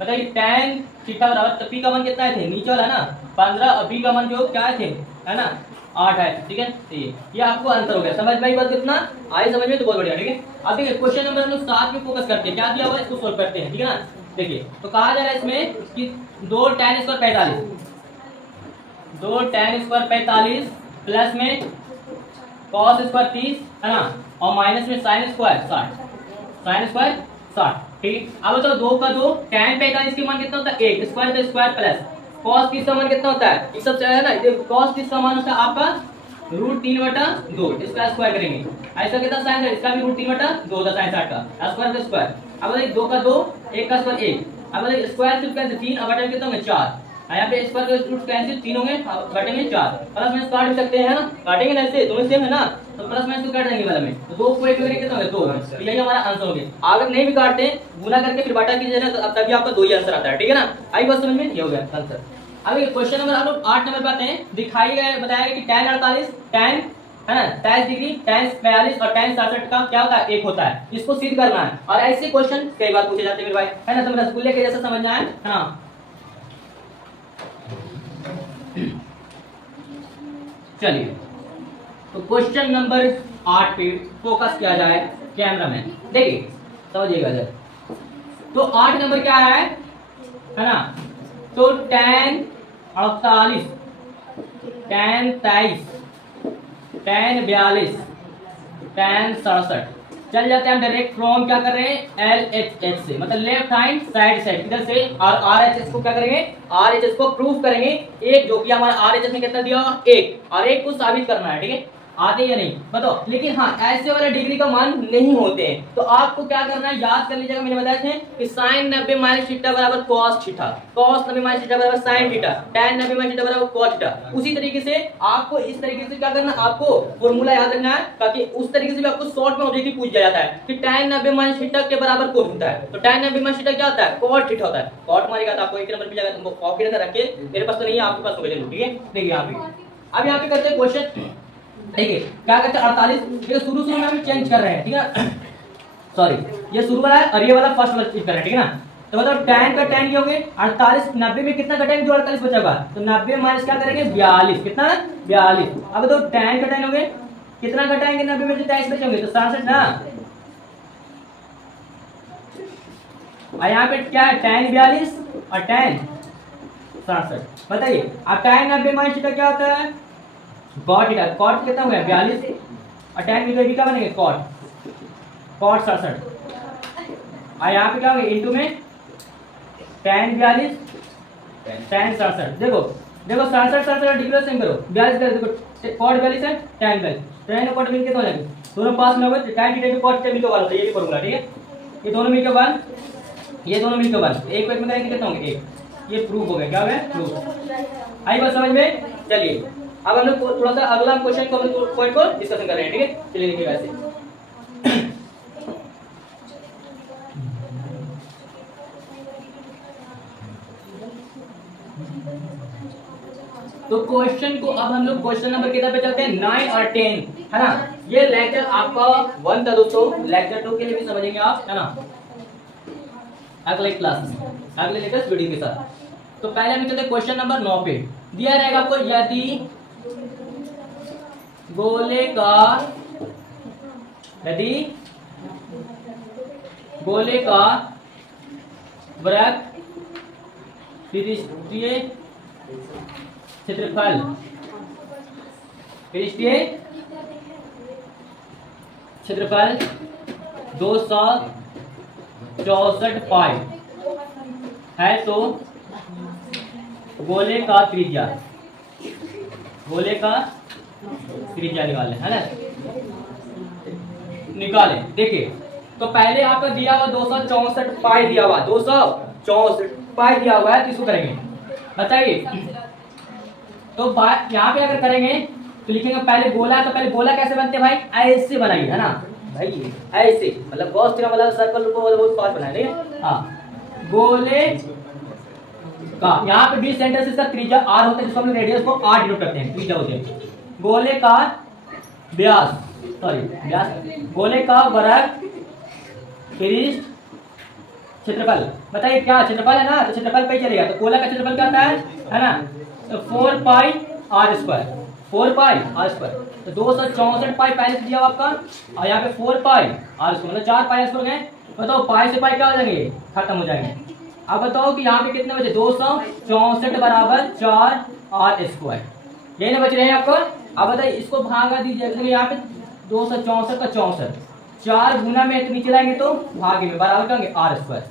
बताइए tan थीटा बराबर, तो p का मान कितना है नीचे वाला ना 15, और b का मान जो क्या थे है ना 8 है, ठीक है। तो ये आपको आंसर हो गया, समझ में आई बात, कितना आई समझ में, तो बहुत बढ़िया, ठीक है। अब देखिए क्वेश्चन नंबर हम लोग 7 में फोकस करते हैं, क्या दिया हुआ है इसको सोल्व करते हैं, ठीक है ना। देखिए तो कहा जा रहा है इसमें कि 2 tan square 45, 2 tan square 45 plus में cos स्क्वायर 30 है ना, और माइनस में sin स्क्वायर 60, sin स्क्वायर 60, ठीक। अब बताओ 2 का 2, tan 45 के मान कितना होता है 1, स्क्वायर तो स्क्वायर प्लस cos 30 का मान कितना होता है, ये सब है ना, cos 30 का मान होता है आपका √3/2, इसका स्क्वायर करेंगे। ऐसा कितना sin 60, इसका भी √3/2 होता है sin 60 का, स्क्वायर तो स्क्वायर। अब बताइए 2 का 2, 1 का स्क्वायर 1, अब बताइए स्क्वायर सिर्फ कैसे 3, अब बटे कितना होंगे 4, यहाँ पे स्क्वायर के रूट कैंसिल 3 होंगे, काटेंगे 4, प्लस माइनस काट भी सकते हैं ना, काटेंगे ना ऐसे दोनों सेम है ना, तो प्लस माइनस तो काट देंगे वाला में, तो 2 को 1 करेंगे कितना होगा 2, तो यही हमारा आंसर हो गया। अगर नहीं भी काटते गुना करके फिर बाटा कीजिए ना, तो तभी आपका 2 ही आंसर आता है, ठीक है ना। आई बात समझ में, ये हो गया आंसर। अब ये क्वेश्चन नंबर आप लोग 8 नंबर पे आते हैं। दिखाई गया बताया कि tan 48 tan है ना 23 डिग्री tan 42 और tan 67 का क्या होता है 1 होता है, इसको सिद्ध करना है। और ऐसे क्वेश्चन कई बार पूछे जाते हैं मेरे भाई, है ना, तो रसगुल्ले के जैसा समझना है ना। चलिए तो क्वेश्चन नंबर 8 पे फोकस किया जाए कैमरा में, देखिए समझिएगा जरा। तो 8 नंबर क्या है ना, तो tan 48 tan 23 tan 42 tan 67, चल जाते हैं हम डायरेक्ट फ्रॉम क्या कर रहे हैं LHS से, मतलब लेफ्ट हैंड साइड से इधर से, और RHS को क्या करेंगे, RHS को प्रूफ करेंगे, एक जो कि हमारा RHS में कितना दिया हुआ 1, और 1 को साबित करना है, ठीक है। आते या नहीं बताओ, लेकिन हाँ ऐसे वाले डिग्री का मान नहीं होते हैं, तो आपको क्या करना है याद कर लीजिएगा, मैंने बताया थे कि sin 90 माइनस थीटा बराबर cos theta, cos 90 minus theta बराबर sin theta, tan 90 minus theta बराबर cos थीटा। उसी तरीके से आपको इस तरीके से क्या करना, आपको फॉर्मूला याद रखना है, ताकि उस तरीके से भी आपको शॉर्ट में ऑब्जेक्टिव पूछ जाता है कि tan 90 माइनस थीटा के बराबर कौन होता है, तो tan 90 माइनस थीटा क्या होता है cot थीटा होता है। cot मारेगा तो आपको एक नंबर मिल जाएगा, तुमको कॉपी करके रखे, मेरे पास तो नहीं है, आपके पास होगा, चलो ठीक है। देखिए यहाँ पे अब यहाँ पे करते हैं क्वेश्चन, देखिए क्या करते हैं 48, ये शुरू में हम चेंज कर रहे हैं, ठीक है, सॉरी ये शुरू वाला है और ये वाला फर्स्ट वाला चेंज कर रहे हैं, ठीक है ना। तो मतलब tan का tan क्या हो गए 48, 90 में कितना घटाएंगे जो 48 बचेगा, तो 90 माइनस क्या करेंगे 42, कितना 42। अब तो tan का tan हो गए, कितना घटाएंगे 90 में जो 23 बचेंगे, तो 67 ना, और यहाँ पे क्या है tan 42 और tan 67। बताइए अब tan 90 माइनस थीटा क्या होता है cot थीटा, cot कितना हो गया 42, और tan भी क्या बनेंगे cot 67, और यहाँ पे क्या हो गया इंटू में tan 42 tan 67। देखो देखो 67 डिग्री सेम करो, 42 देखो cot 42 है tan 42, tan और cot मिलके कितना हो जाएगा, दोनों पास में हो गए, tan थीटा cot थीटा मिलके 1 होता है, ये भी फॉर्मूला, ठीक है। ये दोनों मिलके 1, ये दोनों मिलके 1, एक में करेंगे कितना होंगे 1, ये प्रूफ हो गया, क्या हो गया प्रूफ। आई बात समझ में। चलिए अब हम लोग थोड़ा सा अगला क्वेश्चन को पॉइंट को डिस्कशन कर रहे हैं, ठीक है। चलिए देखिए वैसे तो क्वेश्चन को अब हम लोग क्वेश्चन नंबर कितना पे चलते हैं 9 और 10, है ना। ये लेक्चर आपका 1 था दोस्तों, लेक्चर 2 के लिए भी समझेंगे आप, है ना, अगले क्लास में अगले लेटेस्ट वीडियो के साथ। तो पहले हम चलते क्वेश्चन नंबर 9 पे, दिया रहेगा आपको यदि गोले का वृत्त पृष्ठीय क्षेत्रफल पृष्ठीय क्षेत्रफल 264 पाई है, तो गोले का त्रिज्या निकालें, है ना, निकालें। देखिए तो पहले आपका दिया हुआ 264 पाई दिया हुआ, 264 पाई दिया हुआ है, तो इसको करेंगे, बताइए। तो यहाँ पे अगर करेंगे तो लिखेंगे पहले गोला, तो पहले गोला कैसे बनते हैं भाई, ऐसे बनाइए, है ना भाई, ऐसे, मतलब गॉस थ्योरम वाला सर्कल को बहुत फास्ट बनाए, ठीक है। हाँ, गोले का यहाँ पे 20 सेंटीमीटर इसका त्रिज्या r होता है, जिसको हम रेडियस को r डिनोट करते हैं, त्रिज्या होती है। गोले का व्यास, सॉरी व्यास, गोले का वर्ग पृष्ठ क्षेत्रफल, बताइए क्या क्षेत्रफल है ना, तो क्षेत्रफल पे ही चलेगा। तो गोला का क्षेत्रफल क्या आता है ना, तो 4 पाई r स्क्वायर, 4 पाई r स्क्वायर, तो 264 पाई पहले दिया आपका, और यहाँ पे 4 पाई r स्क्वायर, मतलब 4 पाई स्क्वायर गए। बताओ पाई से पाई क्या हो जाएंगे, खत्म हो जाएंगे। अब बताओ कि यहाँ पे कितने बचे, 264 बराबर 4 r स्क्वायर, यही ना बच रहे हैं आपको। अब बताइए इसको भागा दीजिए, यहाँ पे 264 का 64, 4 गुना में नीचे लाएंगे तो भागे में बराबर करेंगे r स्क्वायर।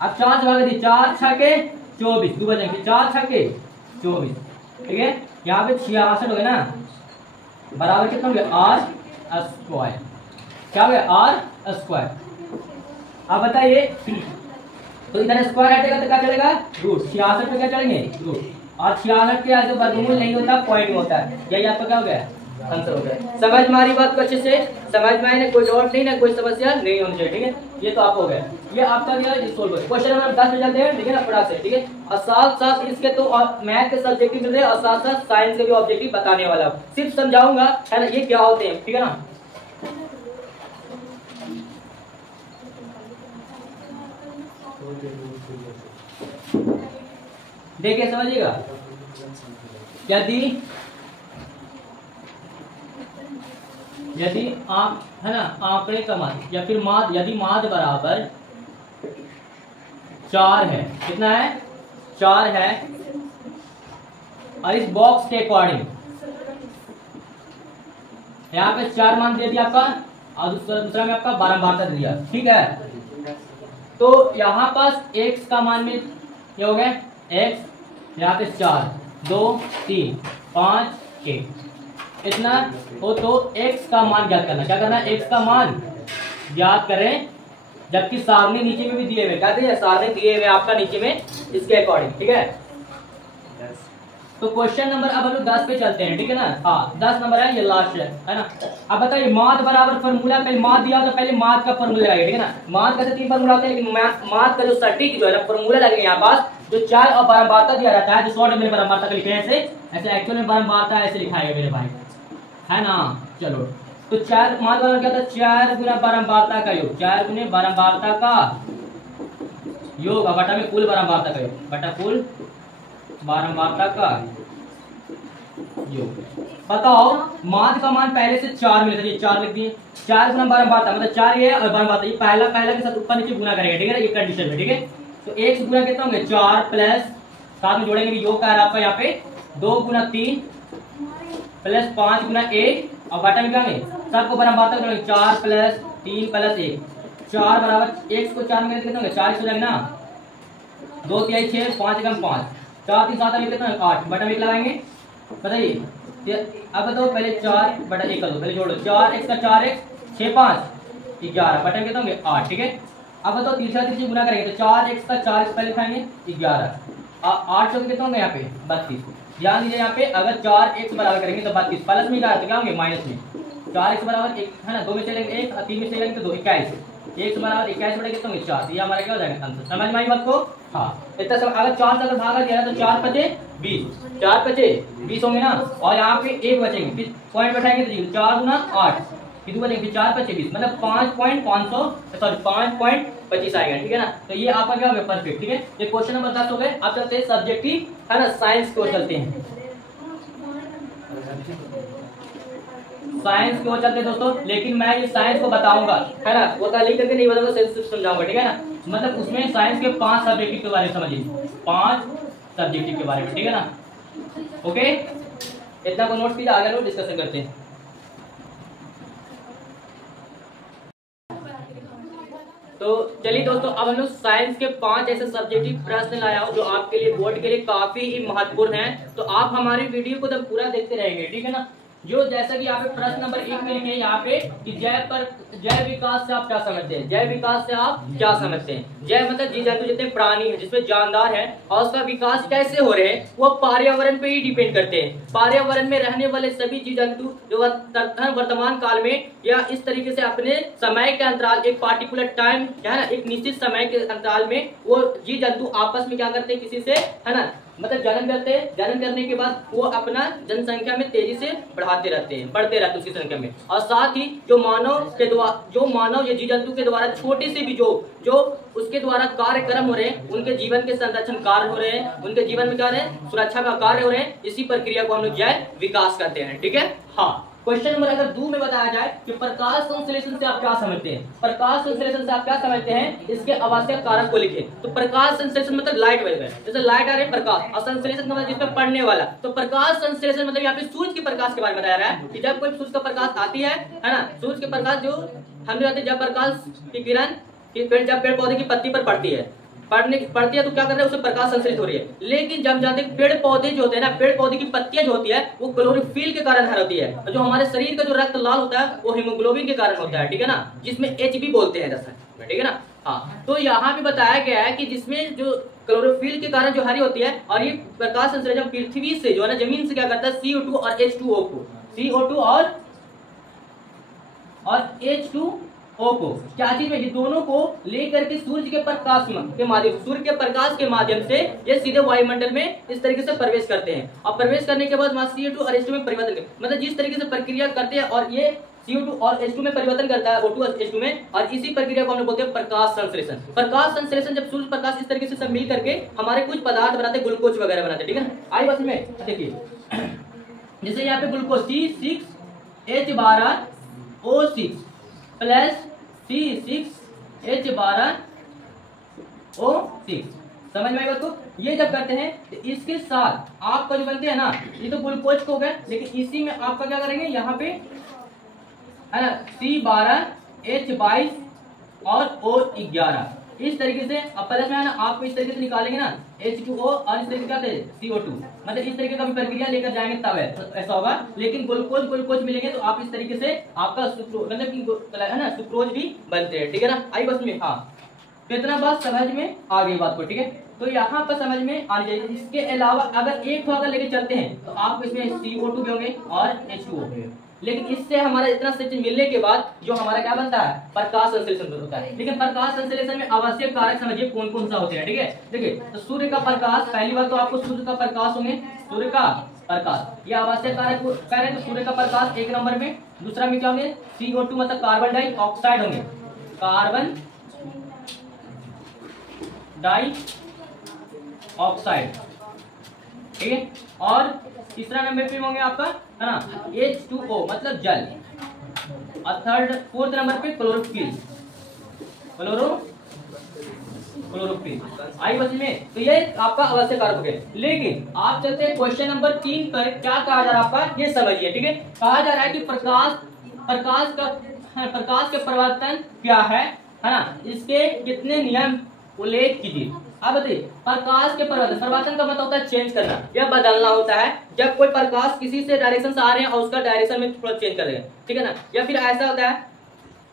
अब 4 से भाग दिए, 4 छके 24, दो बचेंगे, 4 छके 24, ठीक है। यहाँ पे 66 हो गए ना, बराबर कितना हो गया, r स्क्वायर, क्या हो गया, r स्क्वायर। अब बताइए तो इधर स्क्वायर हटेगा तो क्या चलेगा, रूट, 66 पे क्या चलेंगे, रूट, और 66 के आगे वर्गमूल नहीं होता, पॉइंट होता है, यही आपका क्या हो गया, आंसर हो गया। समझ में आ रही बात को अच्छे से, समझ में आए ना, कोई डाउट नहीं ना, कोई समस्या नहीं होनी चाहिए, ठीक है। ये तो आप हो गया, ये आपका गया सोल्व। क्वेश्चन नंबर 10 पे चलते हैं, ठीक है ना, फटाक से, ठीक है। और साथ साथ इसके तो मैथ के सब्जेक्टिव मिल रहे हैं, और साथ साथ साइंस के भी ऑब्जेक्टिव बताने वाला हूं, सिर्फ समझाऊंगा, है ना, ये क्या होते हैं, ठीक है ना। देखिए समझिएगा, यदि आप, है ना, आंकड़े का मान या फिर माद, यदि माद बराबर 4 है, कितना है, 4 है, और इस बॉक्स के अकॉर्डिंग यहाँ पे 4 मान दे दिया आपका, और दूसरा में आपका बारंबारता दे दिया, ठीक है। तो यहाँ पास x का मान में ये हो गया x, यहाँ पे 4 2 3 5 1 इतना हो, तो x का मान ज्ञात करना, क्या करना है, x का मान ज्ञात करें, जबकि सारणी नीचे में भी दिए हुए, कहते हैं सारणी दिए हुए आपका नीचे में इसके अकॉर्डिंग, ठीक है। तो क्वेश्चन नंबर अब हम लोग 10 पे चलते हैं, ठीक है ना। हाँ 10 नंबर है, ये लास्ट है ना। अब बताइए माद बराबर फॉर्मूला, पहले माद दिया तो पहले माद का फॉर्मूला लगाइए, ठीक है ना। माद का 3 फॉर्मूला होते हैं, लेकिन माद का जो सटीक जो है ना फॉर्मूला लगेगा यहाँ पास, जो 4 और बारंबारता दिया रहता है, जो शॉर्ट में बारंबारता का लिखे हैं ऐसे एक्चुअल में बारंबारता ऐसे लिखा है मेरे भाई, है ना। चलो तो 4 माद बराबर क्या था, 4 गुना बारंबारता का योग, 4 गुने बारंबारता का योग, और बटा में कुल बारंबारता का योग, बटा कुल बारंबारता का योग। बताओ माद का मान पहले से 4 मिला था, ये 4 लिख दिए, 4 गुना बारंबारता मतलब 4 ये और बारंबारता, ये पहला के साथ ऊपर नीचे गुना करेंगे, ठीक है ना, ये कंडीशन में, ठीक है। तो 1 से गुना कितना होंगे, 4 प्लस साथ में जोड़ेंगे, योग का है आपका यहाँ पे 2 गुना 3 प्लस 5 गुना 1, और बटा में क्या है, सबको बारंबारता जोड़ेंगे, 4 प्लस 3 प्लस 1, 4 बराबर 1 को 4 में कितना होगा, 40 हो जाएगा ना, 2 3 6 5 कम 5, 4 3 7 कितना 8, बटा में लगाएंगे, बताइए। अब बताओ पहले 4 बटा 1 कर दो, पहले जोड़ो, 4x का 4x 6 5 11, बटा में कितना होंगे 8, ठीक है। अब बताओ तीसरा गुना करेंगे, तो 4x का 4x पहले लिखाएंगे 11, 8 चौके कितना होंगे यहाँ पे 32। ध्यान दीजिए यहाँ पे अगर 4x बराबर करेंगे तो 32, प्लस में क्या होंगे माइनस में, 4x बराबर 1 है ना, 2 में से लेंगे 1 और 3 में से लेंगे तो 2, 21, 1 बराबर 21 बटे कितना होंगे 4, ये हमारा क्या हो जाएगा आंसर। समझ में आई बात को, हाँ इतना सब। अगर 4 से अगर भागा दिया तो 4 बचे 20, 4 बचे 20 होंगे ना, और यहाँ पे 1 बचेंगे, फिर पॉइंट बैठाएंगे तो 4 गुना 8, फिर बचेंगे 4 बचे 20, मतलब 5.25 आएगा, ठीक है ना। तो ये आपका क्या हो गया परफेक्ट, ठीक है। ये क्वेश्चन नंबर 10 हो गए। अब चलते हैं सब्जेक्टिव, है ना, साइंस की ओर चलते हैं, साइंस की ओर चलते हैं दोस्तों। लेकिन मैं ये साइंस को बताऊंगा, है ना, वो लिख करके नहीं बताऊंगा, सिर्फ समझाऊंगा, ठीक है ना। मतलब उसमें साइंस के 5 सब्जेक्टिव के बारे में समझिए, 5 सब्जेक्टिव के बारे में, ठीक है ना। ओके, इतना को नोट कीजिए, आगे लोग डिस्कशन करते हैं। तो चलिए दोस्तों, अब हम लोग साइंस के 5 ऐसे सब्जेक्टिव प्रश्न लाया हूं जो आपके लिए बोर्ड के लिए काफी ही महत्वपूर्ण है। तो आप हमारी वीडियो को जब पूरा देखते रहेंगे, ठीक है ना, जो जैसा कि यहाँ पे प्रश्न नंबर 1 में लिखे यहाँ पे कि जैव विकास से आप क्या समझते हैं, जैव विकास से आप क्या समझते हैं। जैव मतलब जीव जंतु जितने प्राणी हैं जिसमें जानदार है और उसका विकास कैसे हो रहे हैं वो पर्यावरण पे ही डिपेंड करते हैं। पर्यावरण में रहने वाले सभी जीव जंतु जो वर्तमान काल में या इस तरीके से अपने समय के अंतराल एक पार्टिकुलर टाइम है ना, एक निश्चित समय के अंतराल में वो जीव जंतु आपस में क्या करते हैं, किसी से है ना मतलब जन्म करते हैं। जन्म करने के बाद वो अपना जनसंख्या में तेजी से बढ़ते रहते हैं उसकी संख्या में। और साथ ही जो मानव या जीव जंतु के द्वारा छोटे से भी जो उसके द्वारा कार्यक्रम हो रहे हैं, उनके जीवन के संरक्षण कार्य हो रहे हैं, उनके जीवन में क्या रहे हैं, सुरक्षा का कार्य हो रहे हैं, इसी प्रक्रिया को हम लोग जैव विकास कहते हैं। ठीक है। हाँ, क्वेश्चन नंबर अगर 2 में बताया जाए कि प्रकाश संश्लेषण से आप क्या समझते हैं, प्रकाश संश्लेषण से आप क्या समझते हैं, इसके आवश्यक कारक को लिखें। तो प्रकाश संश्लेषण मतलब लाइट वेव है, जैसे लाइट आ रही है प्रकाश, और संश्लेषण मतलब जिसमें पढ़ने वाला। तो प्रकाश संश्लेषण मतलब यहाँ पे सूर्य के प्रकाश के बारे में बताया रहा है कि जब कोई सूर्य का प्रकाश आती है ना, सूर्य के प्रकाश जो हम जानते हैं, जब प्रकाश की किरण जब पेड़ पौधे की पत्ती पर पड़ती है तो क्या कर रहे हैं, उससे प्रकाश संश्लेषित हो रही है। लेकिन जब जाते हैं पेड़ पौधे जो होते हैं ना, पेड़ पौधे की पत्तियां जो होती है वो क्लोरोफिल के कारण हर होती है, और जो हमारे शरीर का जो रक्त लाल होता है वो हीमोग्लोबिन के कारण होता है। ठीक है ना, जिसमें Hb बोलते हैं रसायन में। ठीक है ना। हाँ, तो यहाँ पे बताया गया है कि जिसमें जो क्लोरोफिल के कारण जो हरी होती है, और ये प्रकाश संश्लेषण पृथ्वी से जो है ना, जमीन से क्या करता है, CO2 और H2O को, CO2 और H2O को क्या चीज में, ये दोनों को लेकर के सूर्य के प्रकाश के माध्यम से ये सीधे वायुमंडल में इस तरीके से प्रवेश करते हैं। और प्रवेश करने के बाद वहां CO2 और H2 में परिवर्तन मतलब जिस तरीके से प्रक्रिया करते हैं, और ये CO2 और H2 में परिवर्तन करता है, O2 और H2 में, और इसी प्रक्रिया को हम लोग बोलते हैं प्रकाश संश्लेषण। प्रकाश संश्लेषण जब सूर्य प्रकाश इस तरीके से सब मिल करके हमारे कुछ पदार्थ बनाते हैं, ग्लूकोज वगैरह बनाते हैं। ठीक है ना। आई बस में देखिए, जैसे यहाँ पे ग्लूकोज C6H12O6 प्लस C6H12O6, समझ में आई बात को। ये जब करते हैं तो इसके साथ आपका जो बनते हैं ना, ये तो ग्लूकोज को हो गया, लेकिन इसी में आपका क्या करेंगे, यहाँ पे है ना C12H22 और O11 इस तरीके से। अब प्लस में है ना, आपको इस तरीके से निकालेंगे ना H2O, और इस तरीके से CO2, मतलब इस तरीके का भी प्रक्रिया लेकर जाएंगे तब ऐसा होगा। लेकिन ग्लूकोज मिलेंगे तो आप इस तरीके से आपका मतलब कि है ना सुक्रोज भी बनते हैं। ठीक है ना। आई बस में। हाँ, तो इतना बात समझ में आ गई बात को। ठीक है, तो यहाँ पर समझ में आनी चाहिए। इसके अलावा अगर एक अगर लेके चलते हैं तो आपको इसमें CO2 भी होंगे और H2O भी, लेकिन इससे हमारा इतना सचिन मिलने के बाद जो हमारा क्या बनता है, प्रकाश संश्लेषण होता है। लेकिन प्रकाश संश्लेषण में आवश्यक कारक समझिए कौन कौन सा होते हैं। ठीक है, देखिए तो सूर्य का प्रकाश, पहली बात तो आपको सूर्य का प्रकाश होंगे, सूर्य का प्रकाश ये आवश्यक कारक कह रहे हैं। तो सूर्य का प्रकाश 1 नंबर में। दूसरा में क्या होंगे, CO2 मतलब कार्बन डाइऑक्साइड होंगे, कार्बन डाइऑक्साइड। ठीक है, और तीसरा नंबर पे होंगे आपका है ना H2O मतलब जल, और फोर्थ नंबर पे क्लोरोफिल। आई बस में। तो ये आपका आवश्यक कारक हो गए। लेकिन आप चलते हैं क्वेश्चन नंबर 3 पर, क्या कहा जा रहा है आपका, ये समझिए। ठीक है, कहा जा रहा है कि प्रकाश के परिवर्तन क्या है ना, इसके कितने नियम उल्लेख कीजिए। अब बताइए, प्रकाश के परिवर्तन का मतलब होता है चेंज करना या बदलना होता है। जब कोई प्रकाश किसी से डायरेक्शन से आ रहे हैं और उसका डायरेक्शन में थोड़ा चेंज कर देगा। ठीक है ना, या फिर ऐसा होता है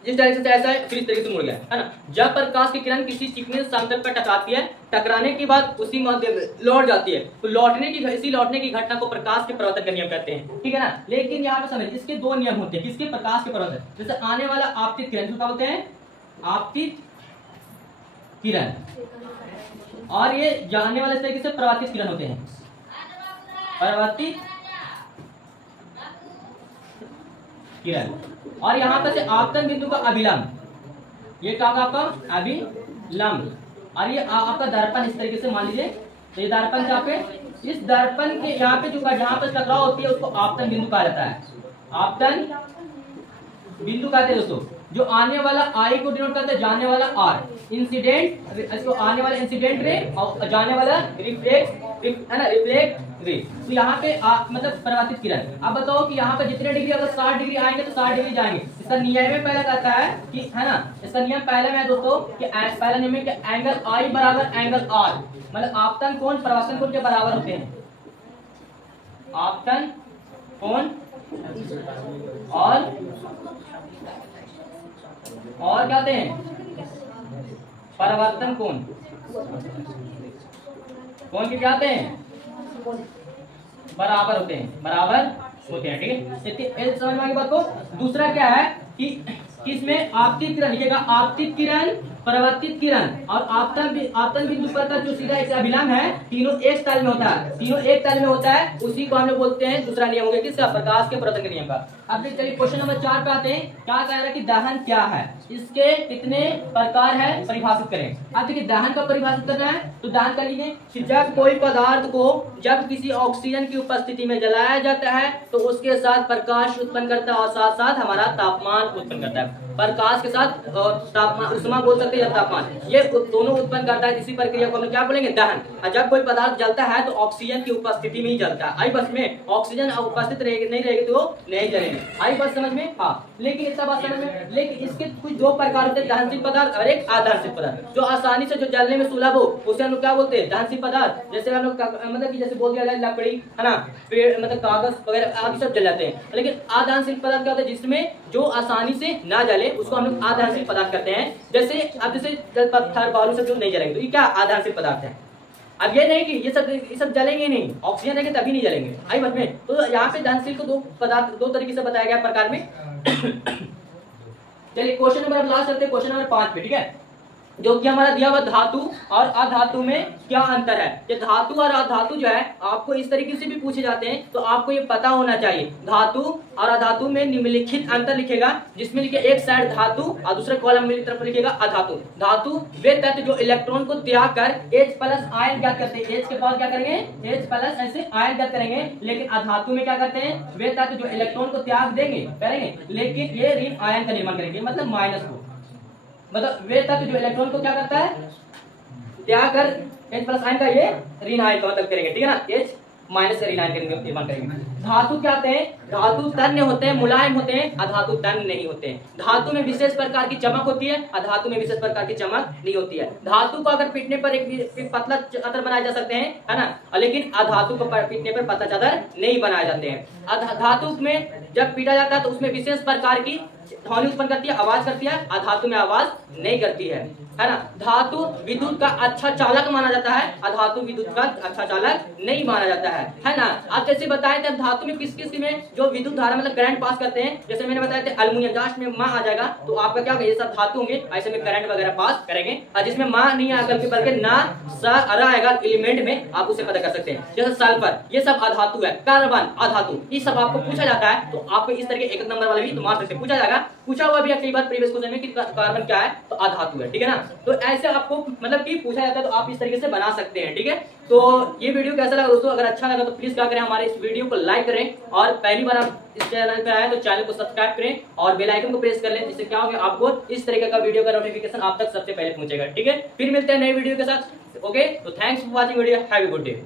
जिस डायरेक्शन से ऐसा है फिर इस तरीके से मुड़ गया है ना। जब प्रकाश की किरण किसी चिकने समतल पर टकराती है, टकराने के बाद उसी माध्यम में लौट जाती है, तो लौटने की घटना को प्रकाश के परिवर्तन का नियम कहते हैं। ठीक है ना। लेकिन यहाँ पे समझिए इसके 2 नियम होते हैं, किसके, प्रकाश के परिवर्तन। जैसे आने वाला आपतित किरण क्या होते हैं, आपतित किरण, और ये जाने वाले तरीके से परावर्तित किरण होते हैं, परावर्तित किरण। और यहाँ पर से आपतन बिंदु का अभिलंब, ये क्या होगा आपका अभिलंब। और ये आपका दर्पण इस तरीके से मान लीजिए, तो ये दर्पण जहाँ पे, इस दर्पण के यहाँ पे जो जहाँ पर टकराव होती है उसको आपतन बिंदु कहा जाता है, आपतन बिंदु कहते हैं दोस्तों। जो आने वाला आई को डिनोट करता है, जाने वाला आर, इंसिडेंट इसको आने वाला इंसिडेंट रे और जाने वाला रिफ्लेक्ट रे। तो यहाँ पे मतलब परावर्तित किरण। अब बताओ कि यहाँ पे जितने डिग्री, अगर 60 डिग्री आएंगे तो 60 डिग्री जाएंगे। इसका नियम में पहला कहता है कि है ना, इसका नियम पहले में है दोस्तों कि पहला नियम है कि एंगल आई बराबर एंगल आर, मतलब आपतन कोण परावर्तन कोण के बराबर होते हैं। आपतन कोण और क्या होते हैं? परिवर्तन कोण। कोण के क्या होते हैं? बराबर होते हैं, बराबर होते हैं। ठीक है, समझ में आ गई बात को। दूसरा क्या है कि इसमें आपतित किरण लिखेगा, आपतित किरण, परावर्तित किरण और आपतन बिंदु पर का जो सीधा एक अभिलंब है, तीनों एक तल में होता है, तीनों एक तल में होता है, उसी को हम लोग बोलते हैं दूसरा नियम हो गया किसका? प्रकाश के परावर्तन के नियम का। अब चलिए क्वेश्चन नंबर 4 पे आते हैं। क्या कह रहा है कि दहन क्या है, इसके कितने प्रकार है, परिभाषित करें। अब देखिए दहन का परिभाषित करना है तो दहन कर लीजिए कि जब कोई पदार्थ को जब किसी ऑक्सीजन की उपस्थिति में जलाया जाता है तो उसके साथ प्रकाश उत्पन्न करता है और साथ साथ हमारा तापमान उत्पन्न करता है। प्रकाश के साथ तापमान, उष्मा बोल सकते हैं या तापमान, ये दोनों उत्पन्न करता है। इसी प्रक्रिया को हम क्या बोलेंगे? दहन। और जब कोई पदार्थ जलता है तो ऑक्सीजन की उपस्थिति में ही जलता है। आई बस में ऑक्सीजन उपस्थित नहीं रहेगी तो नहीं जलेंगे। आई बात समझ में? हाँ, लेकिन इतना बात समझ में, लेकिन इसके कुछ दो प्रकार होते हैं, दहनशील पदार्थ और एक अदहनशील पदार्थ। जो आसानी से जो जलने में सुलभ हो उसे हम लोग क्या बोलते हैं? दहनशील पदार्थ। जैसे हम लोग मतलब कि जैसे बोल दिया जाए लकड़ी है ना, पेड़ मतलब कागज वगैरह आदि सब जल जाते हैं। लेकिन अदहनशील पदार्थ क्या होता है? जिसमें जो आसानी से ना जले उसको हम लोग अदहनशील पदार्थ कहते हैं। जैसे अब जैसे पत्थर बालू सब जो नहीं जलेंगे तो ये क्या अदहनशील पदार्थ है। अब ये नहीं कि ये सब जलेंगे नहीं, ऑक्सीजन रहेंगे तभी नहीं जलेंगे। आई बात में, तो यहाँ पे दहनशील को दो तरीके से बताया गया प्रकार में। चलिए क्वेश्चन नंबर लास्ट चलते हैं, क्वेश्चन नंबर 5 पे। ठीक है, जो कि हमारा दिया हुआ धातु और अधातु में क्या अंतर है। ये धातु और अधातु जो है आपको इस तरीके से भी पूछे जाते हैं तो आपको ये पता होना चाहिए। धातु और अधातु में निम्नलिखित अंतर लिखेगा, जिसमें लिखे एक साइड धातु और दूसरे कॉलम में तरफ लिखेगा अधातु। धातु वे तत्व जो इलेक्ट्रॉन को त्याग कर H+ आयन ज्ञात करते हैं। H के पास क्या करेंगे? H+ ऐसे आयन ज्ञात करेंगे। लेकिन अधातु में क्या करते हैं? वे तत्व जो इलेक्ट्रॉन को त्याग देंगे करेंगे लेकिन ये ऋण आयन का निर्माण करेंगे, मतलब माइनस को, मतलब वे तत्व जो इलेक्ट्रॉन को क्या करता है? त्याग कर H+ आयन का ये ऋण आयन का मतलब करेंगे। ठीक है ना, H- से ऋण आयन का निर्माण करेंगे। धातु क्या होते हैं? धातु तन्य होते हैं, मुलायम होते हैं, अधातु तन्य नहीं होते हैं। धातु में विशेष प्रकार की चमक होती है, अधातु में विशेष प्रकार की चमक नहीं होती है। धातु को अगर पीटने पर एक पतला चादर बनाए जा सकते हैं, है ना, लेकिन अधातु को पीटने पर पतला चादर नहीं बनाए जाते हैं। धातु में जब पीटा जाता है तो उसमें विशेष प्रकार की ध्वनि उत्पन्न करती है, आवाज करती है, अधातु में आवाज नहीं करती है ना। धातु विद्युत का अच्छा चालक माना जाता है, अधातु विद्युत का अच्छा चालक नहीं माना जाता है ना। आप जैसे बताए थे धातु में किस किस में जो विद्युत धारा मतलब करंट पास करते हैं, जैसे मैंने बताया थे अल्युमिनियम, लास्ट में मां आ जाएगा तो आपका क्या होगा? ये सब धातु होंगे, ऐसे में करंट वगैरह पास करेंगे। और जिसमें मां नहीं आकर के बल्कि ना सा अरा आएगा एलिमेंट में, आप उसे पता कर सकते हैं। जैसे सल्फर, ये सब अधातु है। कार्बन अधातु, ये सब आपको पूछा जाता है तो आपको इस तरह के एक नंबर वाले भी तो मार सकते हैं, पूछा जाएगा। पूछा हुआ भी कई बार प्रीवियस क्वेश्चन में कि कार्बन क्या है तो अधातु है। ठीक है ना, तो ऐसे आपको मतलब कि पूछा जाता है तो आप इस तरीके से बना सकते हैं। ठीक है, तो ये वीडियो कैसा लगा दोस्तों? अगर अच्छा लगा तो प्लीज क्या करें, हमारे इस वीडियो को लाइक करें और पहली बार आप इस चैनल पे आए तो चैनल को सब्सक्राइब करें और बेल आइकन को प्रेस कर लें। इससे क्या होगा? आपको इस तरीके का वीडियो का नोटिफिकेशन आप तक सबसे पहले पहुंचेगा। ठीक है, फिर मिलते हैं नए वीडियो के साथ। ओके, तो thanks for watching video, have a good day.